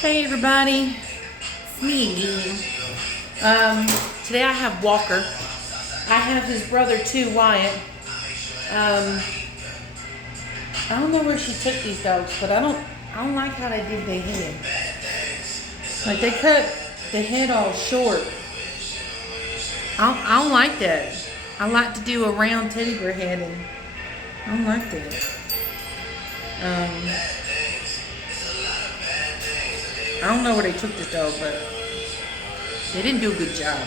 Hey everybody, it's me again. Today I have Walker. I have his brother too, Wyatt. I don't know where she took these dogs, but I don't like how they did their head. Like they cut the head all short. I don't like that. I like to do a round teddy bear head, and I don't like that. I don't know where they took this dog, but they didn't do a good job.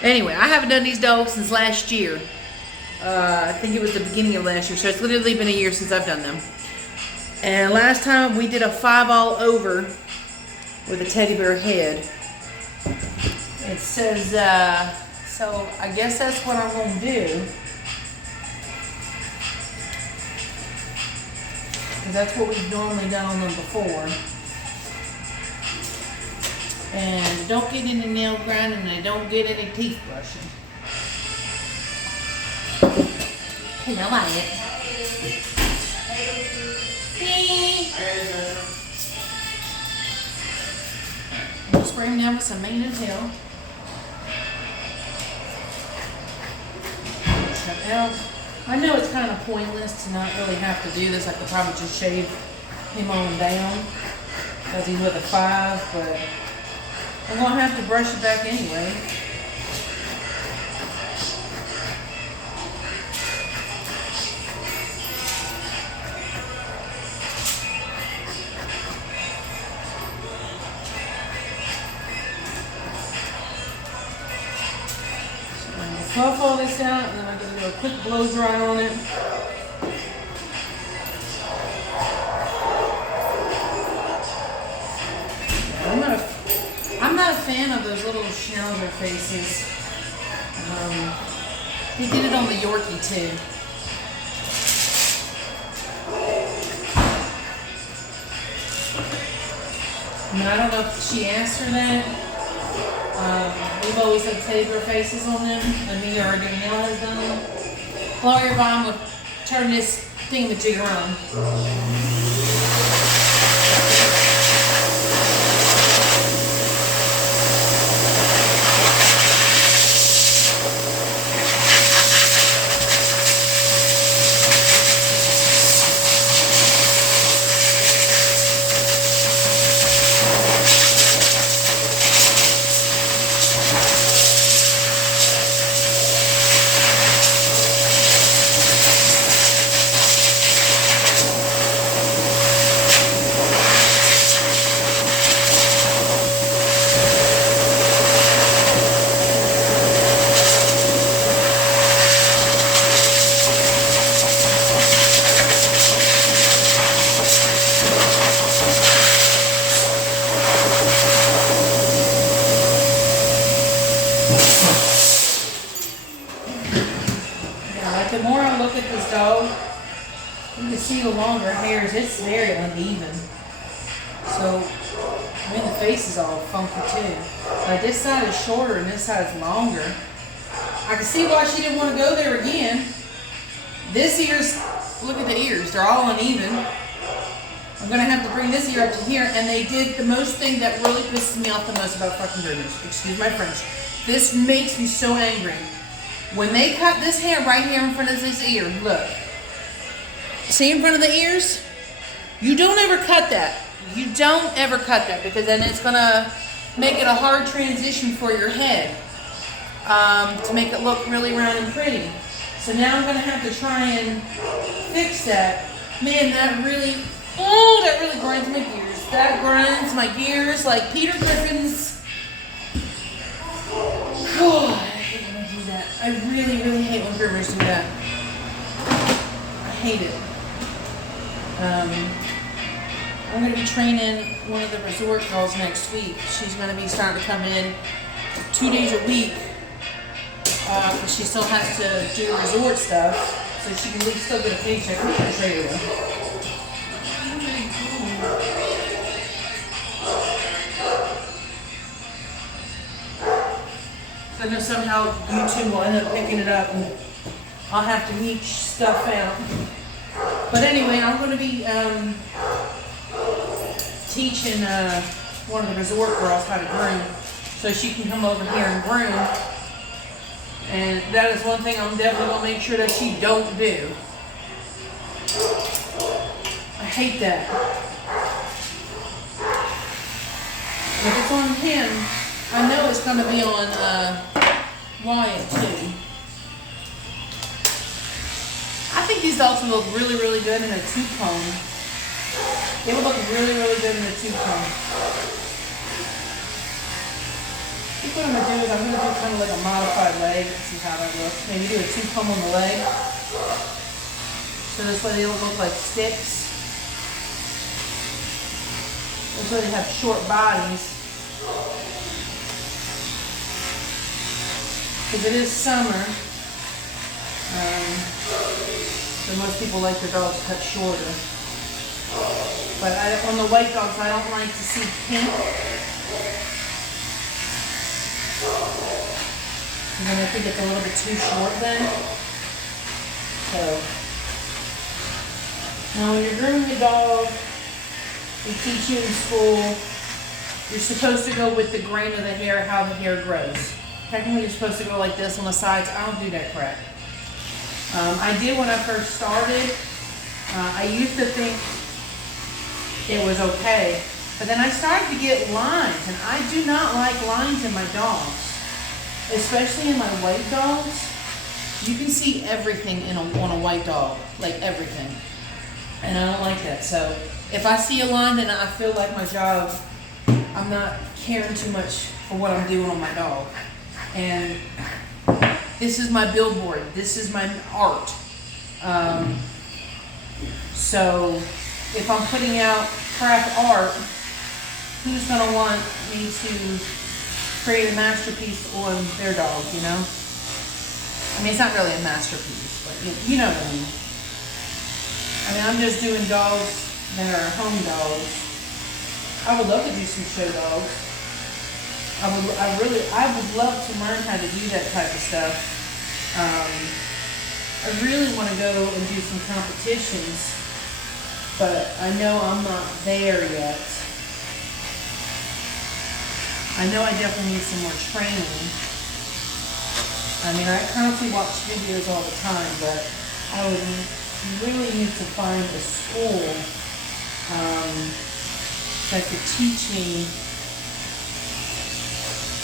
Anyway, I haven't done these dogs since last year. I think it was the beginning of last year, so it's literally been a year since I've done them. And last time we did a 5 all over with a teddy bear head. It says, so I guess that's what I'm going to do. Because that's what we've normally done on them before. And they don't get any nail grinding, and they don't get any teeth brushing. Hey, I like it. I'm going to spray them down with some mane and tail. Now, I know it's kind of pointless to not really have to do this. I could probably just shave him on down because he's with a 5, but I'm going to have to brush it back anyway. So I'm going to fluff all this out, and then I'm going to do a quick blow dry on it. I'm not a fan of those little schnauzer faces. He did it on the Yorkie too. And I don't know if she asked for that. We've always had teddy bear faces on them, and me or Danielle has done them. Gloria Vaughn would turn this thingamajig on. The more I look at this dog, you can see the longer hairs. It's very uneven. So, I mean, the face is all funky too. Like this side is shorter and this side is longer. I can see why she didn't want to go there again. This ear's, look at the ears. They're all uneven. I'm going to have to bring this ear up to here. And they did the most thing that really pisses me off the most about fucking groomers. Excuse my French. This makes me so angry. When they cut this hair right here in front of this ear, look. See in front of the ears? You don't ever cut that. You don't ever cut that because then it's going to make it a hard transition for your head to make it look really round and pretty. So now I'm going to have to try and fix that. Man, that really grinds my gears. That grinds my gears like Peter Griffin's. I really, really hate when groomers do that. I hate it. I'm going to be training one of the resort girls next week. She's going to be starting to come in 2 days a week because she still has to do resort stuff, so she can at least still get a paycheck. I'm going to show you though. I know somehow YouTube will end up picking it up and I'll have to niche stuff out. But anyway, I'm going to be teaching one of the resort girls how to groom, so she can come over here and groom. And that is one thing I'm definitely gonna make sure that she don't do. I hate that. If it's on him, I know it's gonna be on Wyatt too. I think these dogs would look really, really good in a two-comb. They would look really, really good in a two-comb. I think what I'm gonna do is I'm gonna do kind of like a modified leg and see how that looks. Maybe do a two-comb on the leg. So this way they don't look like sticks. This way they have short bodies. Because it is summer. So most people like their dogs cut shorter. But on the white dogs, I don't like to see pink. And then I think it's a little bit too short then. So, now when you're grooming a dog, they teach you in school, you're supposed to go with the grain of the hair, how the hair grows. Technically, you're supposed to go like this on the sides. I don't do that crap. I did when I first started. I used to think it was okay, but then I started to get lines, and I do not like lines in my dogs, especially in my white dogs. You can see everything on a white dog, like everything, and I don't like that. So if I see a line, then I feel like my job, I'm not caring too much for what I'm doing on my dog. And this is my billboard. This is my art. So if I'm putting out crap art, who's gonna want me to create a masterpiece on their dog, you know? I mean, it's not really a masterpiece, but you know what I mean. I mean, I'm just doing dogs that are home dogs. I would love to do some show dogs. I would love to learn how to do that type of stuff. I really want to go and do some competitions, but I know I'm not there yet. I know I definitely need some more training. I mean, I constantly watch videos all the time, but I would really need to find a school that could teach me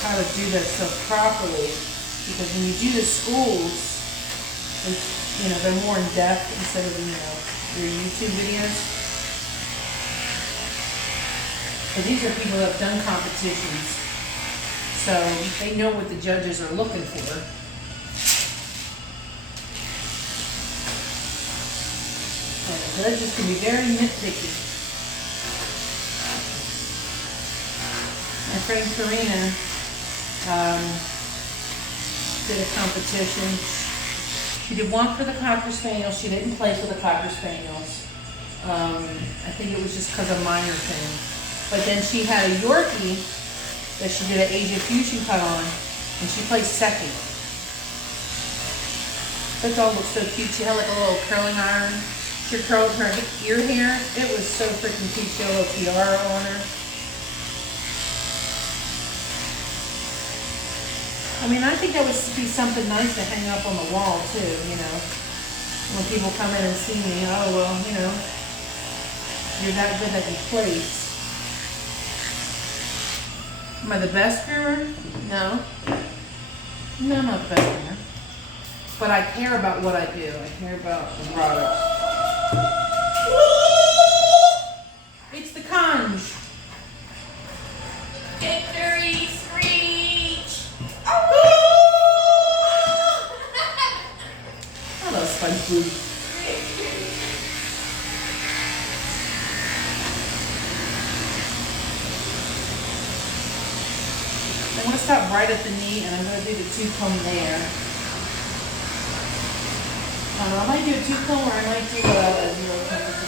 how to do that stuff properly, because when you do the schools, they're more in depth instead of your YouTube videos. But these are people that have done competitions, so they know what the judges are looking for. So that just can be very nitpicky. My friend Karina did a competition. She did one for the Cocker Spaniels. She didn't place with the Cocker Spaniels. I think it was just because of minor thing. But then she had a Yorkie that she did an Asian fusion cut on, and she placed second. That dog looked so cute. She had like a little curling iron. She curled her ear hair. It was so freaking cute. She had a little tiara on her. I mean, I think that would be something nice to hang up on the wall too, when people come in and see me. Oh, well, you're that good that you place. Am I the best groomer? No. No, I'm not the best groomer. But I care about what I do. I care about the product. It's the conch. Victory screech! Hello, SpongeBob. I'm going to stop right at the knee, and I'm going to do the two-comb there. I might do a two-comb, or I might do a zero-comb.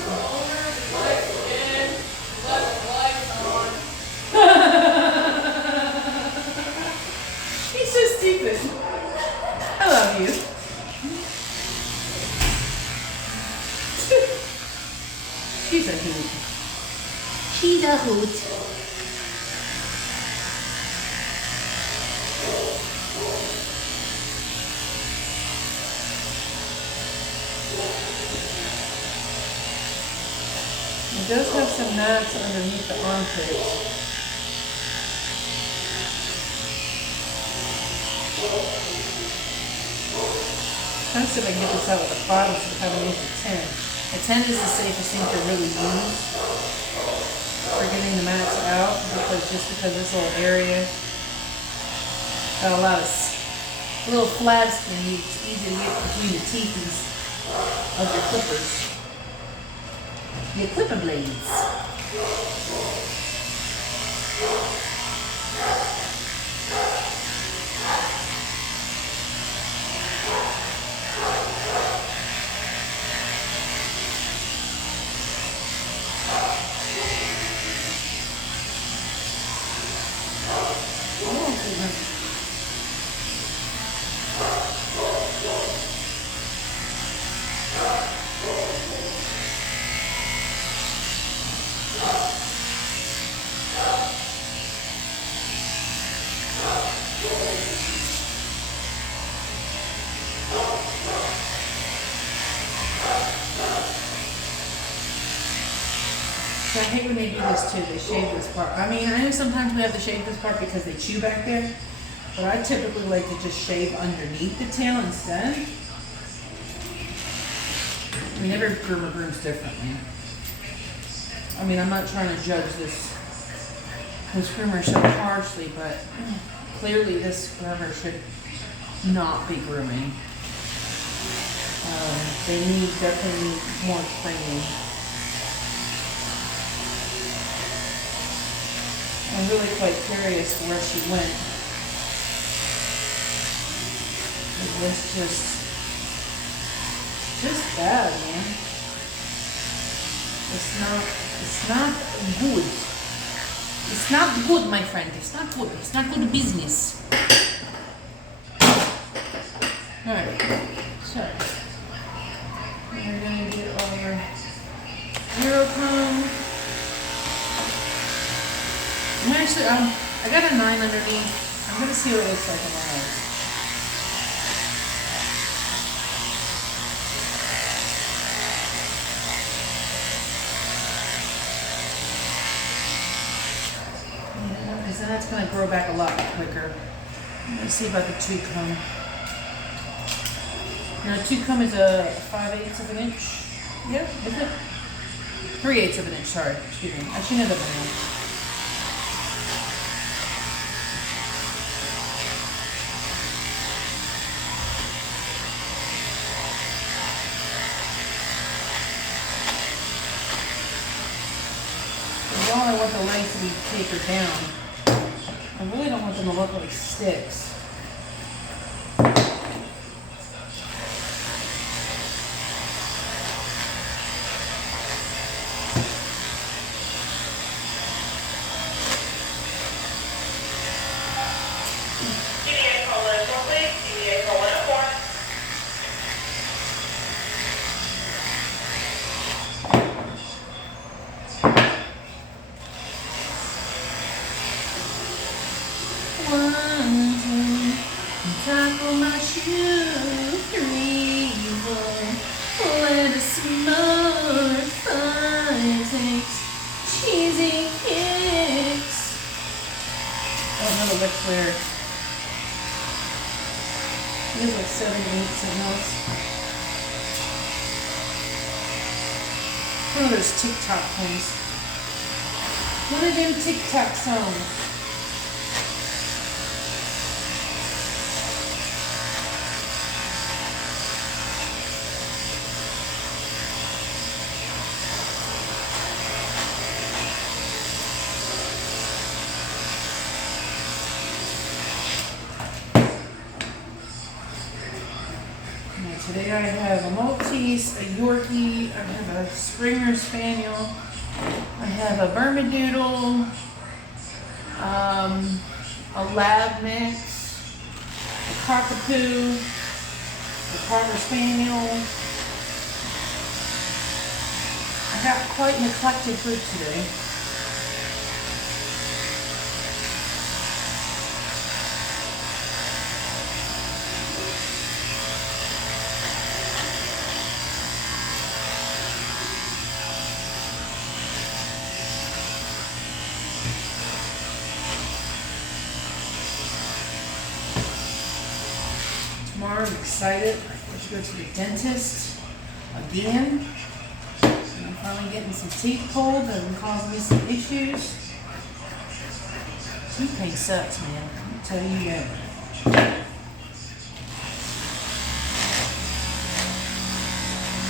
He's so stupid. I love you. She's a hoot. She's a good. It does have some mats underneath the armpits. Trying to see if I can get this out with a 5 instead of having to use a 10. A 10 is the safest thing to really use for getting the mats out, because this little area got a lot of little flab skin. It's easy to get between the teethies of your clippers. Your clipper blades. I hate when they do this too, they shave this part. I mean, I know sometimes we have to shave this part because they chew back there, but I typically like to just shave underneath the tail instead. I mean, every groomer grooms differently. I mean, I'm not trying to judge this groomer so harshly, but clearly this groomer should not be grooming. They definitely need more training. I'm really quite curious where she went. It was just bad, man. It's not good. It's not good, my friend. It's not good. It's not good business. Alright, so we're gonna get our 0 comb. I'm actually, I got a 9 underneath. I'm gonna see what it looks like in my eyes. Yeah, because then that's gonna grow back a lot quicker. I'm gonna see about the 2 comb. Now, 2 comb is a 5/8 of an inch. Yeah, is it? 3/8 of an inch. Sorry, excuse me. I should know that by now. I want the legs to be tapered down. I really don't want them to look like sticks. Tackle my shoe, 3, 4, let us smoke, 5, 6, cheesy kicks. I don't know the lips there. There's like 7, 8, something else. One of those TikTok things. One of them TikTok songs. Today I have a Maltese, a Yorkie, I have a Springer Spaniel, I have a Bermudoodle, a Lab Mix, a Cockapoo, a Cocker Spaniel. I got quite an eclectic group today. tomorrow. I'm excited. I have to go to the dentist again. And I'm finally getting some teeth pulled that have been causing me some issues. Tooth pain sucks, man. I'm telling you that.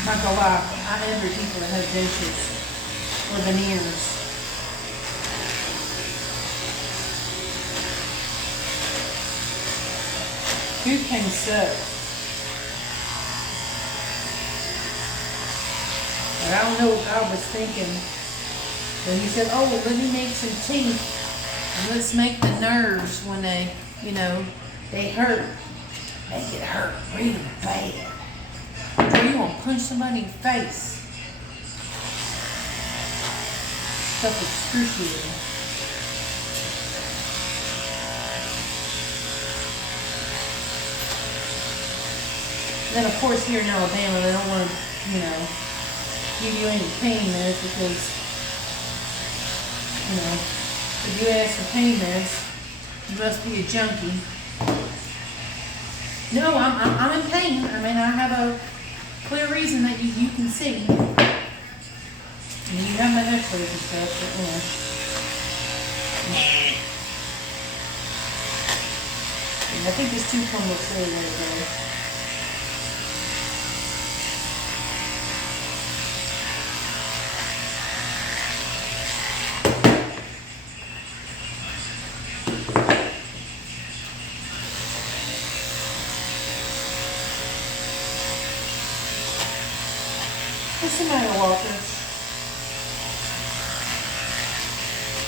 Not gonna lie, I envy people that have dentures or veneers. Tooth pain sucks. But I don't know what God was thinking when he said, oh, well, let me make some teeth and let's make the nerves when they, they hurt. Make it hurt really bad. Or you want to punch somebody in the face. Stuff excruciating. And then of course here in Alabama they don't want to, give you any pain meds because, if you ask for pain meds, you must be a junkie. No, I'm in pain. I mean, I have a clear reason that you can see. And you have my x-rays and stuff, but And I think this tooth one looks really good. What's the matter, Walker?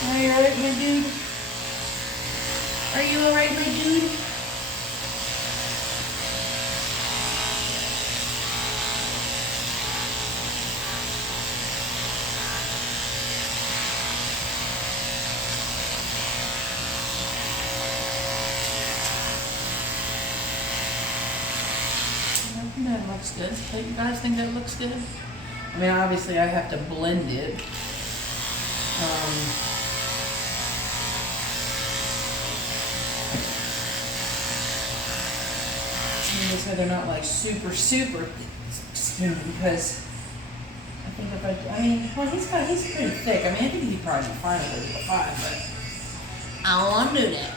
Are you alright, my dude? Are you alright, my dude? That looks good. Don't you guys think that looks good? I mean, obviously I have to blend it. So they're not like super skinny because I think if well, he's pretty thick. I mean, I think he'd probably be fine with it, but I don't want to do that.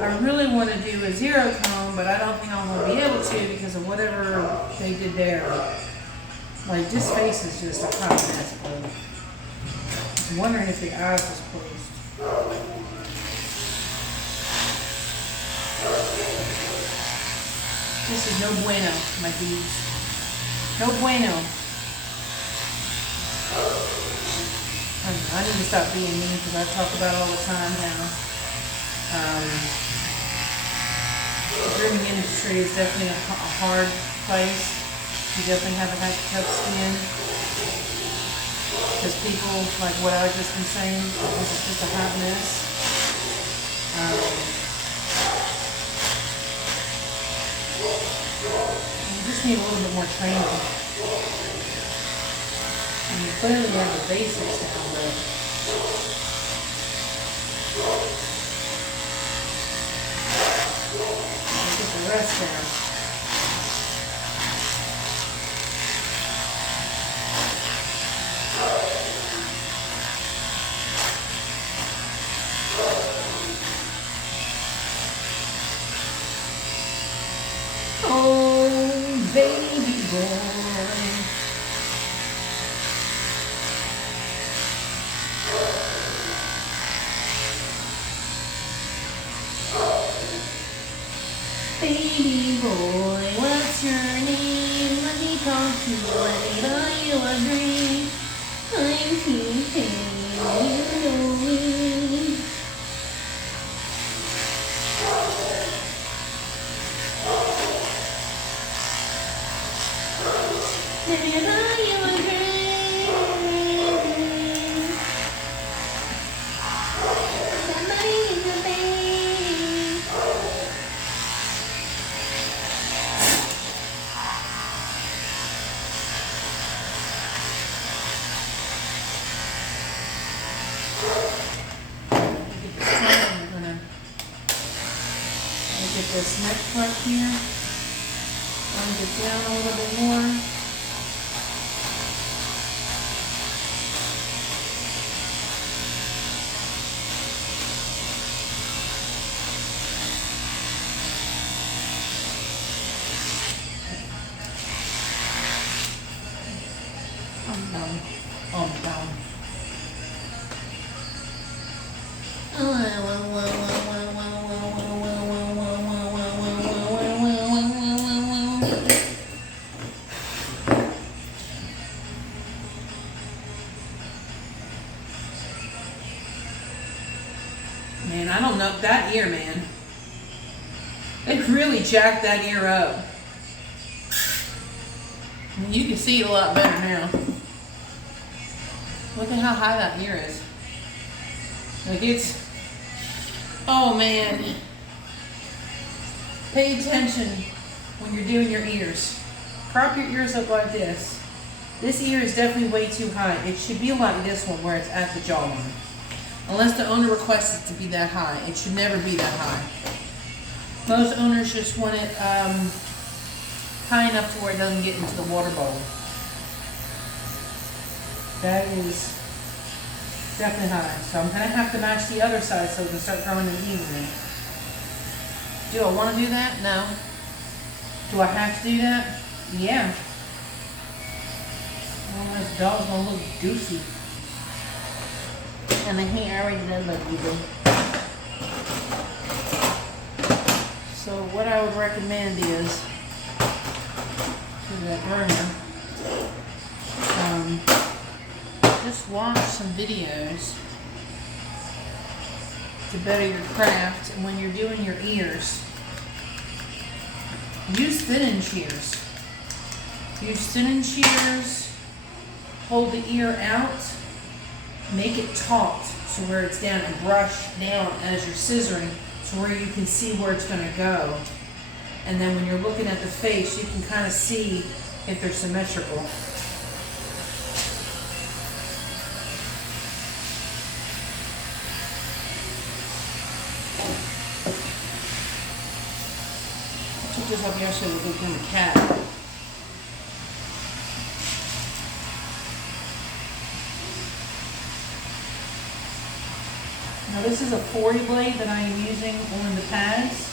I really want to do a zero cone, but I don't think I'm going to be able to because of whatever they did there. Like, this face is just a hot mess, bro. I'm wondering if the eyes was closed. This is no bueno, my dudes. No bueno. I need to stop being mean because I talk about it all the time now. The grooming industry is definitely a hard place. You definitely have to have tough skin. Because people, like what I've just been saying, this is just a hot mess. You just need a little bit more training. And you clearly have the basics now, but get the rest down. Oh, baby boy. Baby boy, what What's your name? Let me talk to you. Let me buy you a drink. I'm T-Pain. You know me. Let me buy you a drink. Somebody in the bank. Get this neck part here. Wind it down a little bit more. I'm done. I'm done. Man, I don't know that ear, man. It really jacked that ear up. You can see it a lot better now. Look at how high that ear is. Like it's, oh man. Pay attention when you're doing your ears. Prop your ears up like this. This ear is definitely way too high. It should be like this one where it's at the jawline. Unless the owner requests it to be that high. It should never be that high. Most owners just want it high enough to where it doesn't get into the water bowl. That is definitely high. So I'm going to have to match the other side so it can start growing in evenly. Do I want to do that? No. Do I have to do that? Yeah. Well, this dog's going to look juicy. And the hair already does look good. So what I would recommend is for that burner, just watch some videos to better your craft. And when you're doing your ears, use thin-end shears. Use thin-end shears. Hold the ear out. Make it taut so where it's down, and brush down as you're scissoring so where you can see where it's going to go. And then when you're looking at the face, you can kind of see if they're symmetrical. I took this up yesterday with looking at the cat. Now this is a 40 blade that I am using on the pads.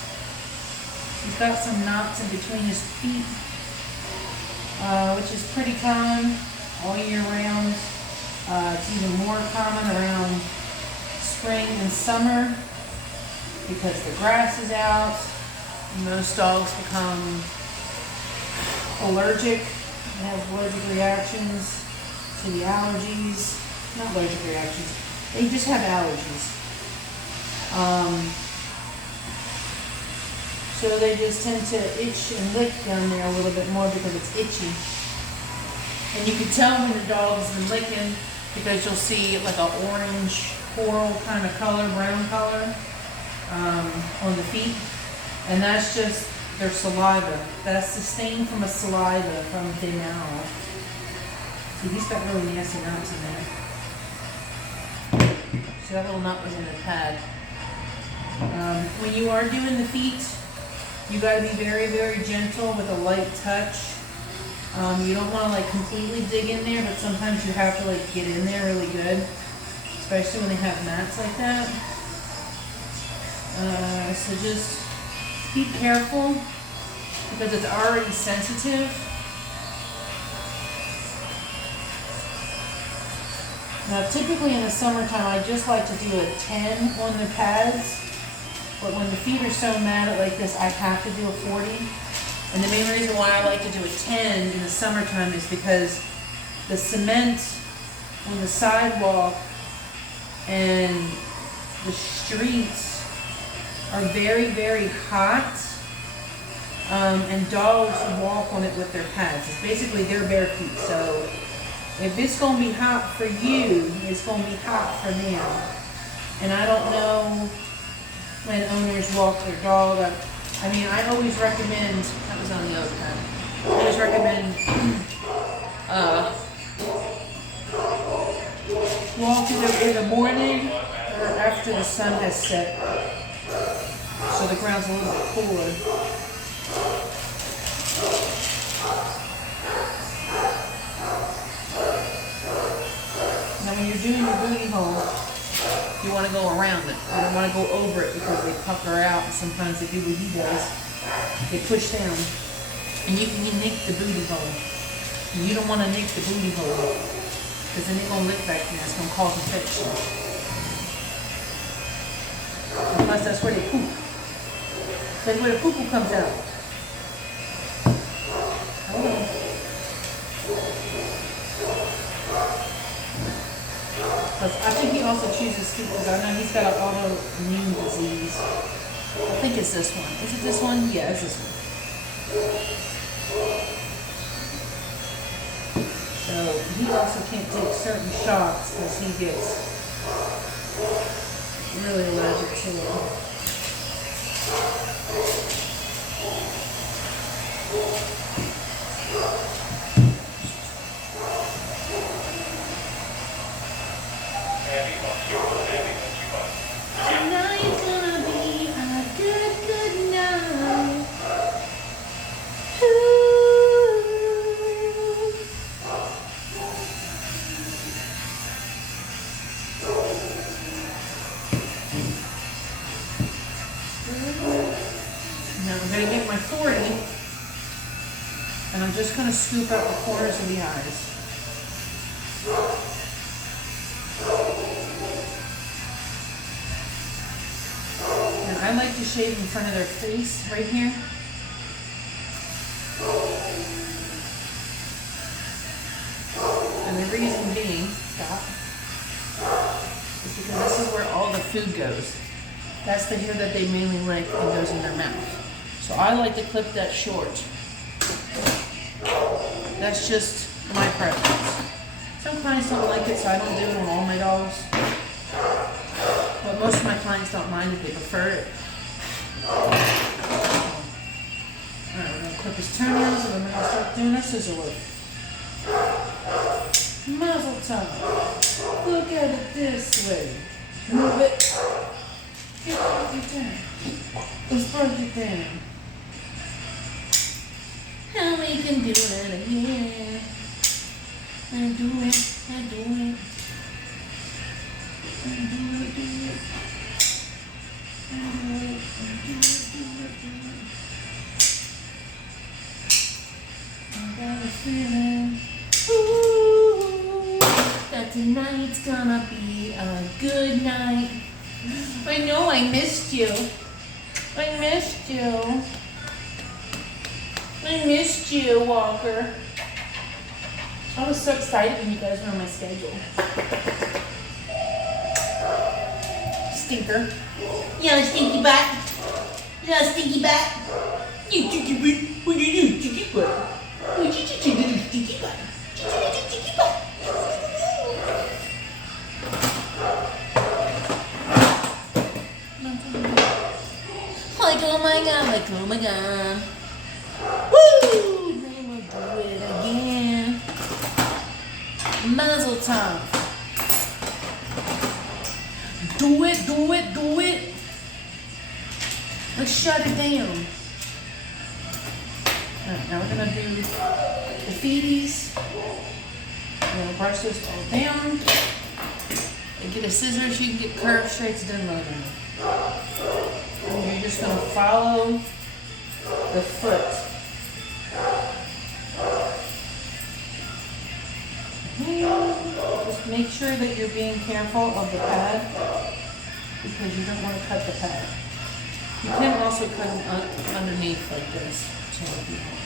He's got some knots in between his feet, which is pretty common all year round. It's even more common around spring and summer because the grass is out. Most dogs become allergic and have allergic reactions to the allergies. Not allergic reactions, they just have allergies. So they just tend to itch and lick down there a little bit more because it's itchy. And you can tell when the dog's been licking because you'll see like an orange coral kind of color, brown color on the feet. And that's just their saliva. That's the stain from a saliva from the mouth. See, he's got really nasty knots in there. So that little knot was in the pad. When you are doing the feet, you got to be very, very gentle with a light touch. You don't want to like completely dig in there, but sometimes you have to like get in there really good, especially when they have mats like that. So just be careful because it's already sensitive. Now typically in the summertime I just like to do a 10 on the pads, but when the feet are so matted like this I have to do a 40. And the main reason why I like to do a 10 in the summertime is because the cement on the sidewalk and the streets are very, very hot. And dogs walk on it with their pads. It's basically their bare feet. So if it's going to be hot for you, it's going to be hot for them. And I don't know when owners walk their dog. I mean, I always recommend, that was on the other pad. I always recommend walking them in the morning or after the sun has set. So the ground's a little bit cooler. Now when you're doing your booty hole, you want to go around it. You don't want to go over it because they pucker out, and sometimes they do what he does. They push down. And you can nick the booty hole. And you don't want to nick the booty hole because then they're going to lick back there. It's going to cause infection. And plus that's where they poop. That's where the poo-poo comes out. Hold on. I think he also chooses to because I know he's got an autoimmune disease. I think it's this one. Is it this one? Yeah, it's this one. So he also can't take certain shots because he gets really allergic to them. Tonight's gonna be a good night. Now I'm gonna get my 40, and I'm just gonna scoop out the corners of the eyes. I like to shave in front of their face right here. And the reason being, stop, is because this is where all the food goes. That's the hair that they mainly like and goes in their mouth. So I like to clip that short. That's just my preference. Some clients don't like it, so I don't do it on all my dogs. But most of my clients don't mind if they prefer it. Alright, we're going to clip his toenails and then we're going to start doing our scissor work. Muzzle top. Look at it this way. Move it. Get it down. Let's break it down. Now we can do it again. And do it, and do it. And do it, do it. And do it, and do it, do it, do it. I got a feeling, ooh, that tonight's gonna be a good night. I know I missed you. I missed you. I missed you, Walker. I was so excited when you guys were on my schedule. Stinker. Yeah, stinky butt. Yeah, stinky butt. You stinky butt. What do you do, stinky butt? What do you do, stinky butt? Stinky butt. Like, oh my god, like, oh my god. Woo! Then we'll do it again. Muzzle top. Do it, do it, do it. Let's shut it down. Alright, now we're gonna do the feeties. We're gonna brush this all down. And get a scissors, you can get curved, straights, done loading. And you're just gonna follow the foot. Just make sure that you're being careful of the pad because you don't want to cut the pad. You can also cut them underneath like this too if you want.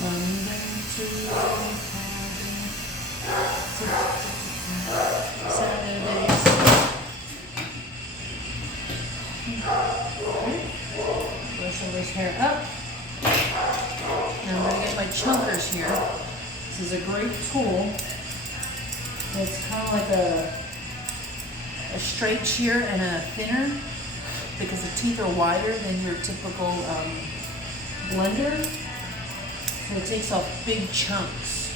Monday, Tuesday, Friday, Saturdays. Brush all this hair up. Now I'm going to get my chunkers here. This is a great tool. It's kind of like a straight shear and a thinner because the teeth are wider than your typical blender. So it takes off big chunks.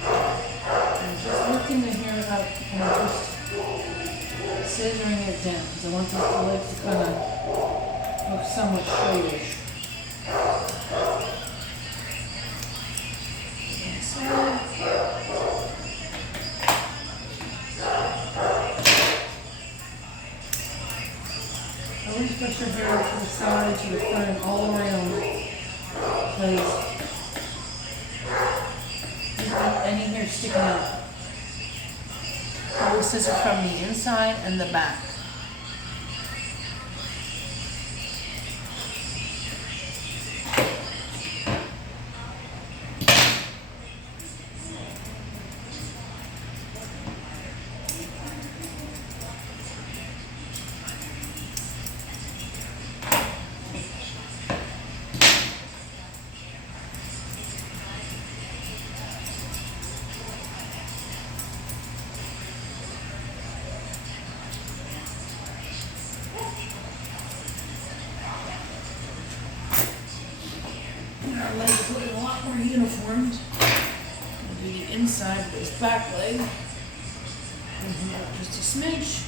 I'm just lifting the hair up and just scissoring it down because I want these legs to kind of look somewhat straightish. Always brush your hair to the side, to the front, and all around. Because you don't want any hair sticking out. Always scissor from the inside and the back. Our legs looking a lot more uniformed. We'll do the inside of this back leg. And up just a smidge.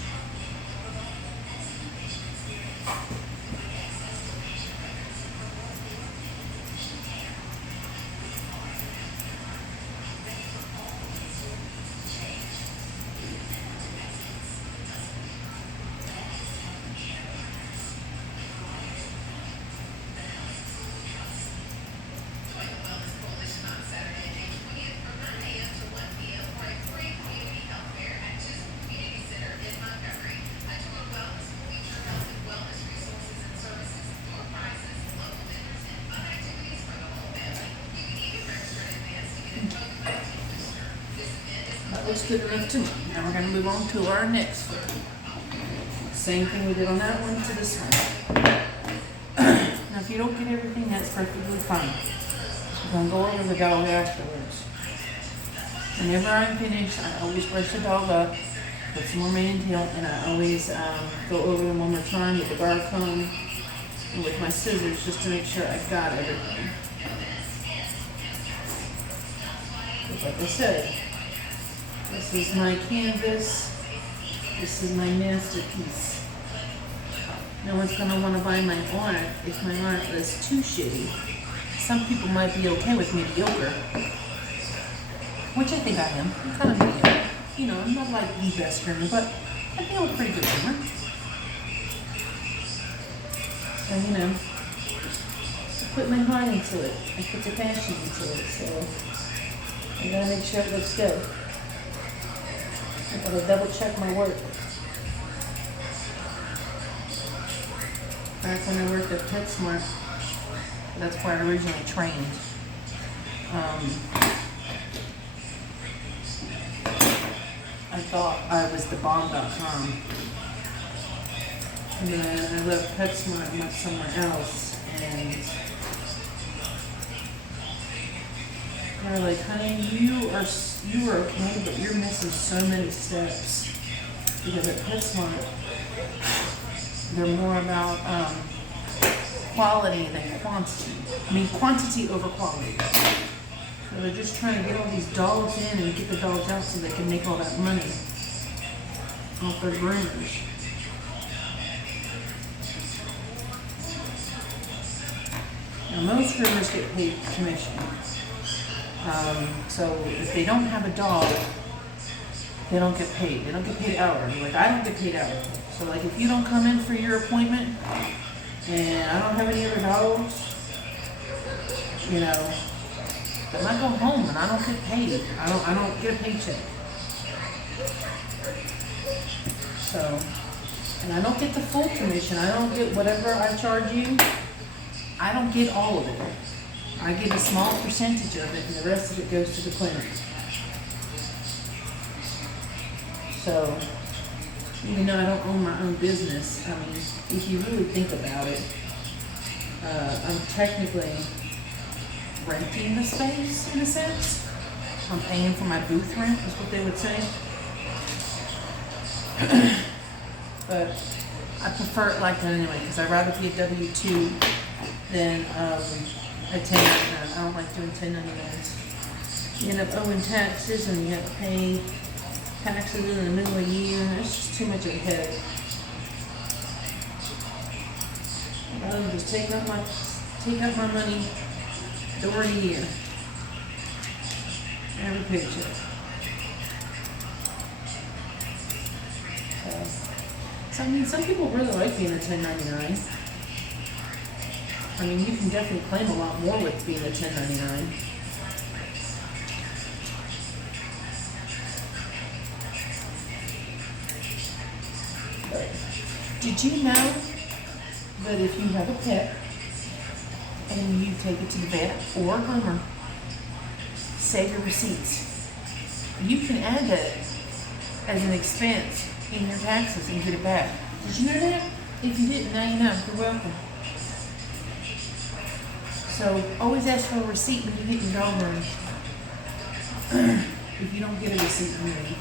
That looks good enough too. Now we're going to move on to our next foot. Same thing we did on that one to this one. Now if you don't get everything, that's perfectly fine. We're going to go over the dog afterwards. Whenever I'm finished, I always brush the dog up, put some more mane and tail, and I always go over them one more time with the guard comb and with my scissors just to make sure I got everything. But like I said, this is my canvas. This is my masterpiece. No one's going to want to buy my art if my art is too shitty. Some people might be okay with mediocre, which I think I am. I'm kind of mediocre. You know, I'm not like the best groomer, but I think I'm a pretty good groomer. So, you know, I put my heart into it. I put the passion into it. So I gotta make sure it looks good. I gotta double check my work. Back when I worked at PetSmart, that's where I originally trained. I thought I was the bomb.com. And then I left PetSmart and went somewhere else, and they're like, honey, you are okay, but you're missing so many steps. Because at PetSmart, they're more about quality than quantity. I mean, quantity over quality. So they're just trying to get all these dogs in and get the dogs out so they can make all that money off their groomers. Now, most groomers get paid commission. So if they don't have a dog, they don't get paid. They don't get paid hourly. Like, I don't get paid hourly. So, like, if you don't come in for your appointment and I don't have any other dogs, you know, then I go home and I don't get paid. I don't get a paycheck. So, and I don't get the full commission. I don't get whatever I charge you. I don't get all of it. I get a small percentage of it, and the rest of it goes to the clinic. So, even though I don't own my own business, I mean, if you really think about it, I'm technically renting the space in a sense. I'm paying for my booth rent, is what they would say. But I prefer it like that anyway, because I'd rather be a W-2 than a 1099. I don't like doing 1099s. You end up owing taxes and you have to pay taxes in the middle of the year, and it's just too much of a headache. I'd rather just take out my money door a year. Every paycheck. So I mean, some people really like being a 1099. I mean, you can definitely claim a lot more with being a 1099. But did you know that if you have a pet and you take it to the vet or a groomer, save your receipts, you can add that as an expense in your taxes and get it back. Did you know that? If you didn't, now you know. You're welcome. So always ask for a receipt when you get your dog running. If you don't get a receipt from me.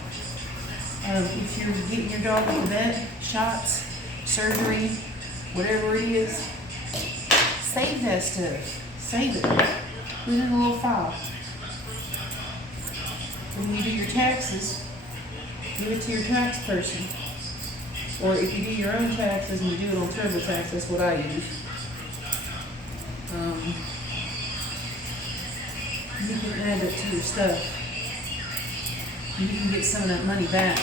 If you're getting your dog at the vet, shots, surgery, whatever it is, save that stuff. Save it. Put it in a little file. When you do your taxes, give it to your tax person. Or if you do your own taxes and you do it on TurboTax, that's what I use. You can add that to your stuff. You can get some of that money back.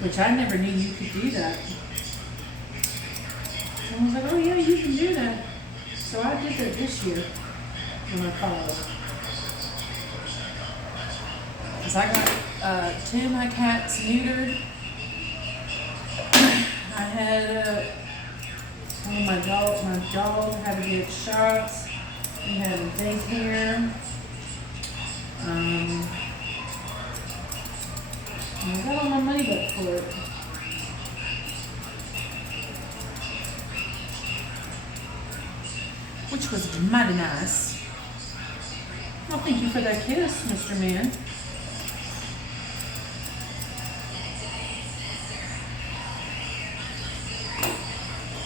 Which I never knew you could do that. I was like, oh yeah, you can do that. So I did that this year when I called. Because I got 2 of my cats neutered. I had my dog had to get shots. We had a daycare. I got all my money back for it. Which was mighty nice. Well, thank you for that kiss, Mr. Man.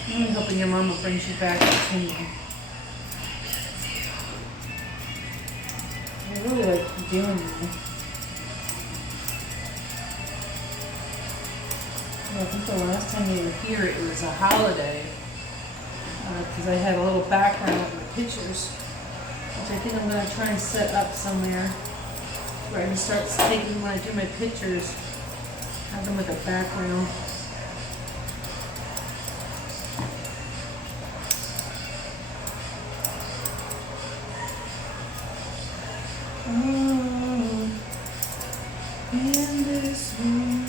I'm really hoping your mama brings you back to me. I really like doing that. I think the last time you were here, it was a holiday. Because I had a little background of the pictures, which I think I'm going to try and set up somewhere where I can start taking, when I do my pictures, have them with a background. Oh, in this room,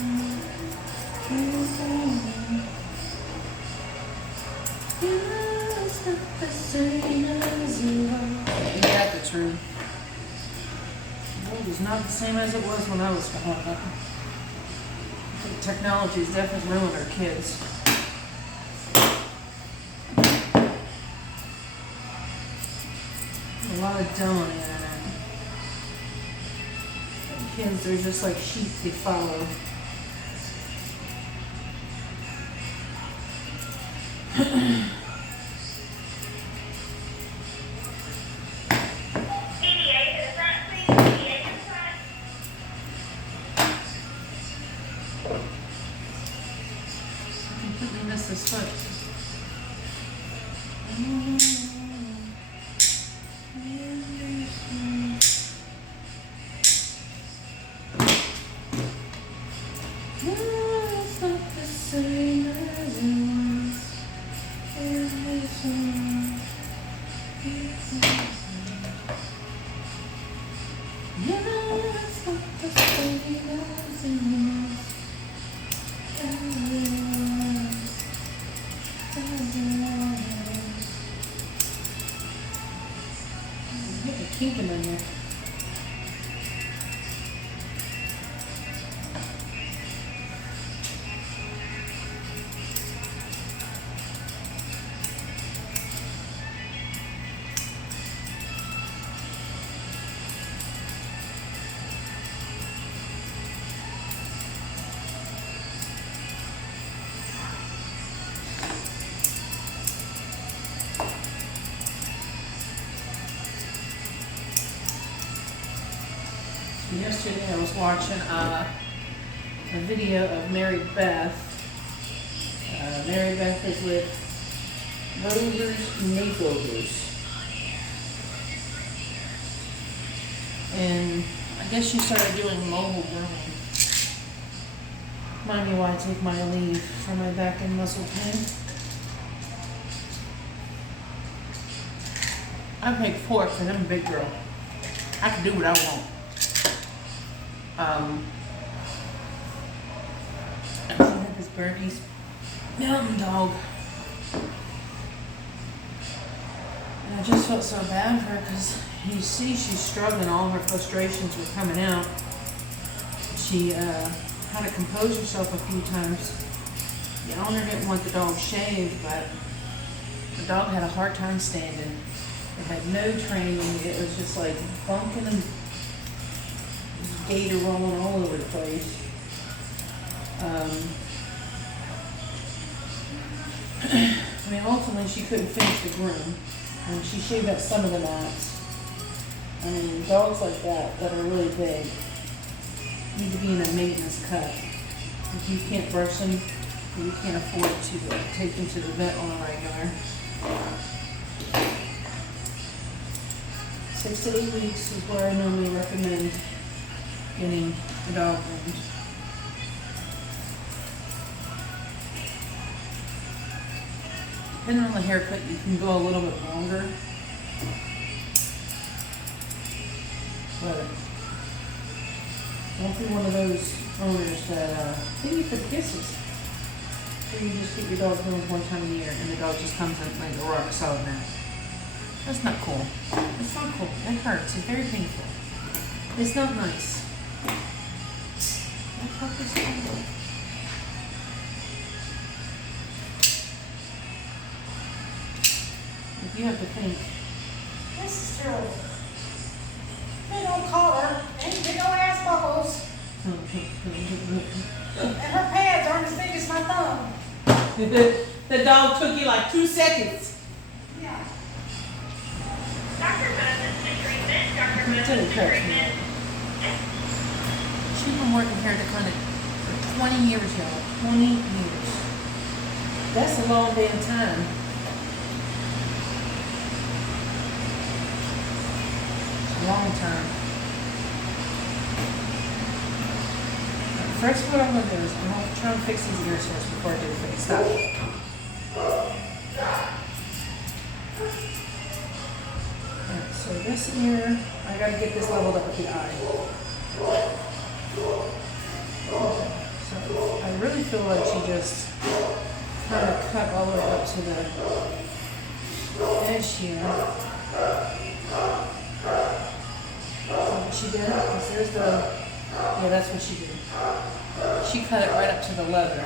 it's not the same as it was. Ain't that the truth? The world is not the same as it was when I was growing up. I think technology has definitely ruined our kids. A lot of dumb on the internet. Kids, they're just like sheep they follow. I completely missed this foot. It's not the same as it was. kinking in there. Yesterday I was watching a video of Mary Beth. Mary Beth is with Rovers Makeovers. And I guess she started doing mobile grooming. Remind me why I take my leave for my back and muscle pain. I pick pork because I'm a big girl. I can do what I want. I have this Bernese mountain dog. And I just felt so bad for her because you see she's struggling. All her frustrations were coming out. She had to compose herself a few times. The owner didn't want the dog shaved, but the dog had a hard time standing. It had no training. It was just like bunking and gator rolling all over the place. I mean, ultimately she couldn't finish the groom, and she shaved up some of the knots. I mean, dogs like that are really big need to be in a maintenance cut. If you can't brush them, you can't afford to take them to the vet on a regular. 6 to 8 weeks is where I normally recommend getting the dog groomed. Depending on the haircut, you can go a little bit longer. But don't be one of those owners that think you for kisses. So you just get your dog groomed one time a year and the dog just comes in like a rock solid now. That's not cool. It's not cool. It hurts. It's very painful. It's not nice. That pup is terrible. If you have to think, This is terrible. Big old collar and big old ass buckles. And her pads aren't as big as my thumb. the dog took you like 2 seconds. Yeah. Dr. Bennett, treatment. Dr. It didn't Bennett, hurt me. treatment. She's been working here at the clinic for 20 years, y'all. 20 years. That's a long damn time. Long time. First, what I'm going to do is I'm going to try and fix these ears first before I do the face. Stop. Alright, so this ear, I got to get this leveled up with the eye. Okay, so I really feel like she just kind of cut all the way up to the edge here. What she did, because there's yeah, that's what she did. She cut it right up to the leather.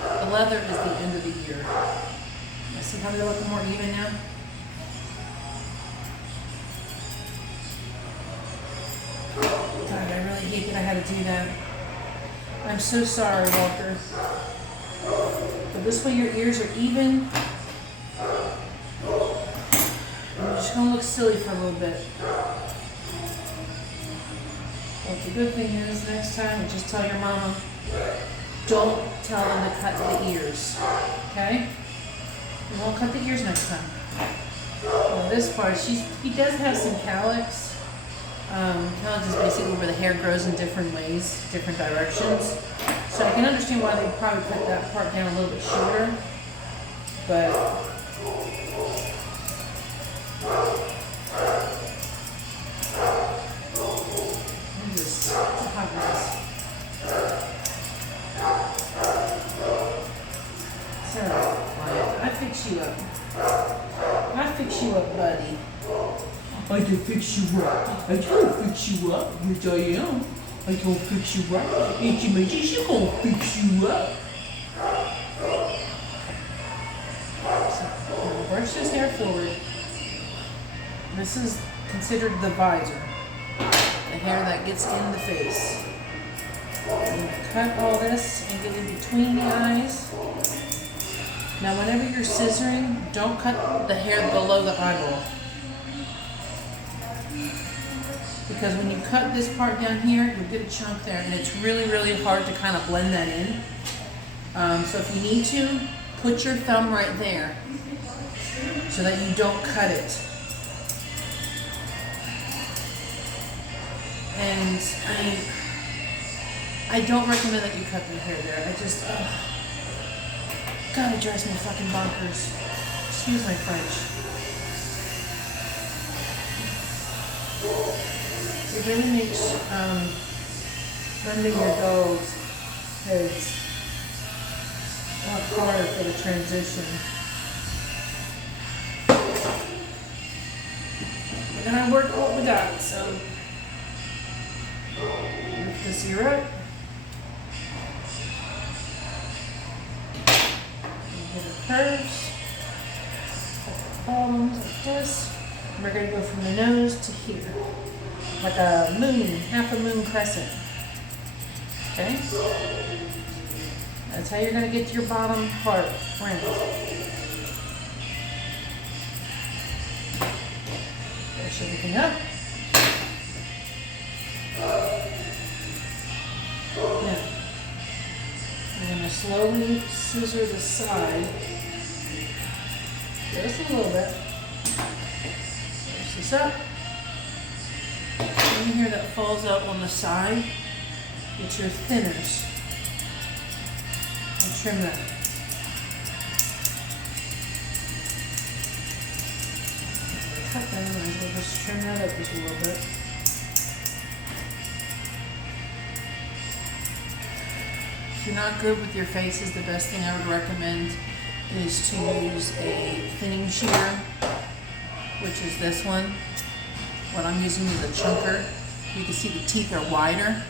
The leather is the end of the ear. You see how they're looking more even now? God, I really hate that I had to do that. I'm so sorry, Walker. But this way your ears are even. I'm just going to look silly for a little bit. But the good thing is, next time, just tell your mama, don't tell them to cut the ears, okay? You won't cut the ears next time. Well, this part, he does have some calyx. Calyx is basically where the hair grows in different ways, different directions. So I can understand why they probably cut that part down a little bit shorter, but I fix you up, buddy. I can fix you up. I can fix you up. Yes, I am. I can fix you up. Auntie Maggie, she gonna fix you up. So, now brush this hair forward. This is considered the visor. The hair that gets in the face. I'm gonna cut all this and get in between the eyes. Now whenever you're scissoring, don't cut the hair below the eyeball. Because when you cut this part down here, you'll get a chunk there, and it's really, really hard to kind of blend that in. So if you need to, put your thumb right there so that you don't cut it. And I don't recommend that you cut your hair there. I just, God, it drives me fucking bonkers. Excuse my French. It really makes blending your dog's heads a lot harder for the transition. And I work what we got, so lift this ear up. Curves, bottoms like this. And we're going to go from the nose to here, like a moon, half a moon crescent. Okay? That's how you're going to get to your bottom part, friends. Brush everything up. Now, we're going to slowly scissor the side. Just a little bit. Push this up. In here that falls out on the side, get your thinners and trim that. Cut that, might as well just trim that up just a little bit. If you're not good with your faces, the best thing I would recommend is to use a thinning shear, which is this one. What I'm using is a chunker. You can see the teeth are wider,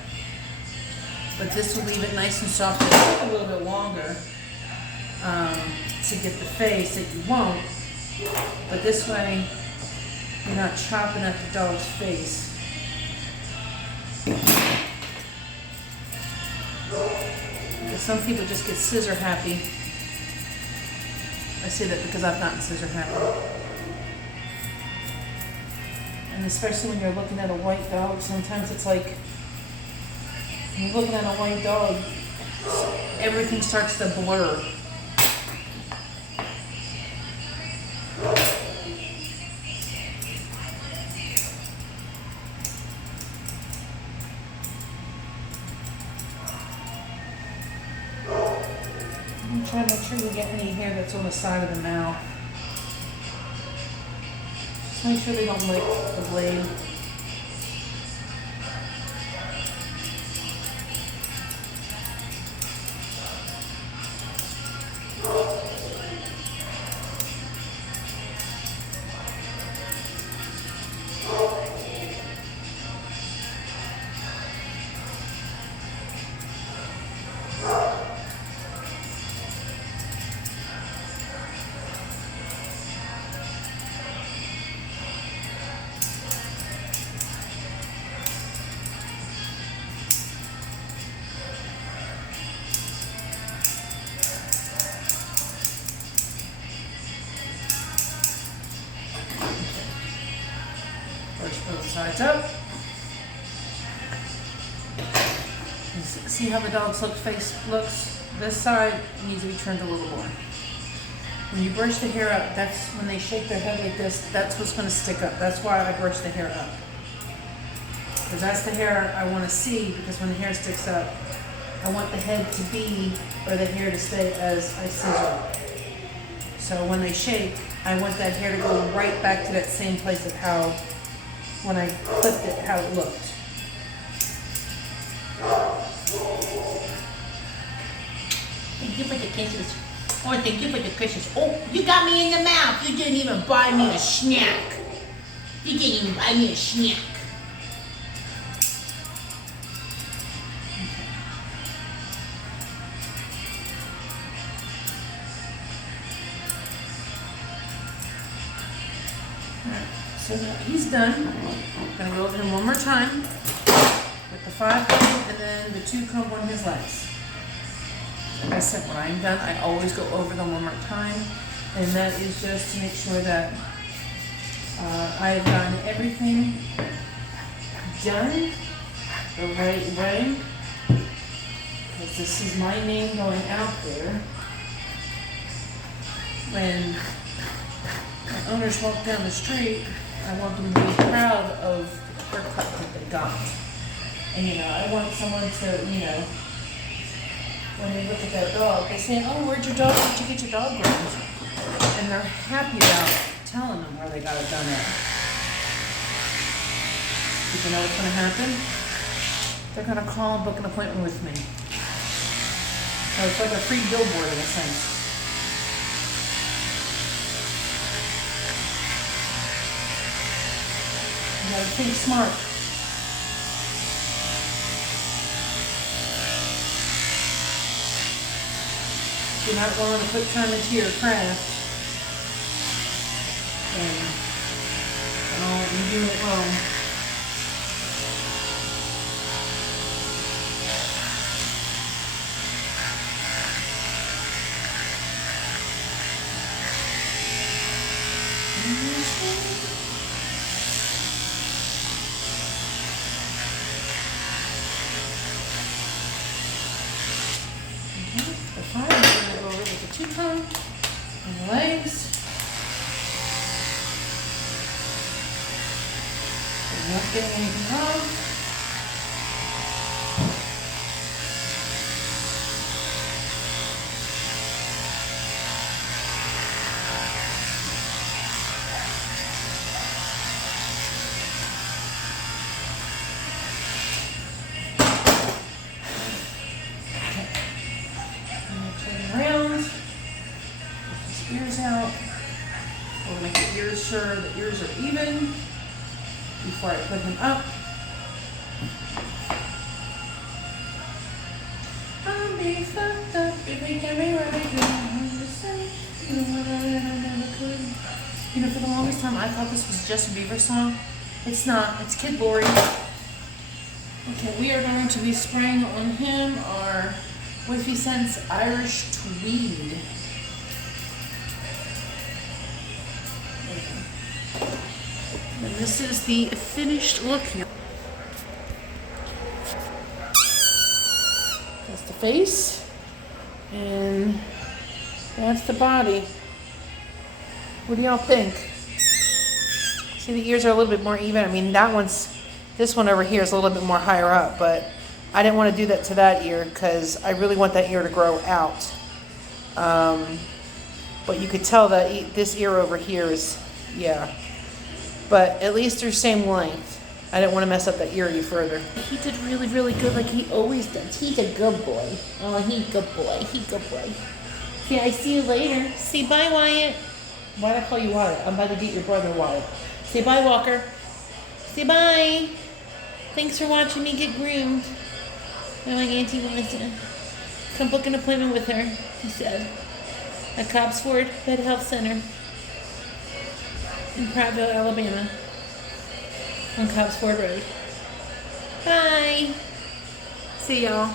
but this will leave it nice and soft. It'll take a little bit longer to get the face that you want, but this way you're not chopping at the dog's face. Because some people just get scissor happy. I say that because I've gotten scissor happy. And especially when you're looking at a white dog, sometimes it's like, when you're looking at a white dog, everything starts to blur. I'm trying to make sure you get any hair that's on the side of the mouth. Just make sure they don't lick the blade. Push both sides up. See how the dog's face looks? This side needs to be trimmed a little more. When you brush the hair up, that's when they shake their head like this, that's what's going to stick up. That's why I brush the hair up. Because that's the hair I want to see, because when the hair sticks up, I want the head to be, or the hair to stay as I scissor. So when they shake, I want that hair to go right back to that same place of how, when I clipped it, how it looked. Thank you for the kisses. Oh, thank you for the kisses. Oh, you got me in the mouth. You didn't even buy me a snack. You can't even buy me a snack. Alright, so now he's done. I'm gonna go over him one more time with the 5 comb and then the 2 comb on his legs. Like I said, when I'm done, I always go over them one more time, and that is just to make sure that I have gotten everything done the right way, because this is my name going out there. When my owners walk down the street, I want them to be proud of the haircut that they got. And I want someone to, when they look at that dog, they say, "Oh, where'd you get your dog groomed?" And they're happy about telling them where they got it done at. You know what's gonna happen? They're gonna call and book an appointment with me. So it's like a free billboard in a sense. You gotta think smart. You're not willing to put time into your craft, and you're doing it wrong. The 5, I'm gonna go over with the 2 comb and the legs. I'm not getting anything wrong. Ears out. We'll make the ears sure the ears are even before I put them up. I'll be fucked up if we can be right. For the longest time I thought this was just a Beaver song. It's not. It's Kid Lori. Okay, we are going to be spraying on him our Wifey Scents Irish Tweed. And this is the finished look here. That's the face, and that's the body. What do y'all think? See, the ears are a little bit more even. I mean, this one over here is a little bit more higher up, but I didn't want to do that to that ear because I really want that ear to grow out. But you could tell that this ear over here is, yeah. But at least they're same length. I didn't want to mess up that ear any further. He did really, really good like he always does. He's a good boy. Oh, he's a good boy. He's a good boy. Okay, I see you later. Say bye, Wyatt. Why did I call you Wyatt? I'm about to get your brother Wyatt. Say bye, Walker. Say bye. Thanks for watching me get groomed. And my auntie wants to come book an appointment with her, he said. At Cobb's Ford Pet Health Center in Prattville, Alabama, on Cobb's Ford Road. Bye. See y'all.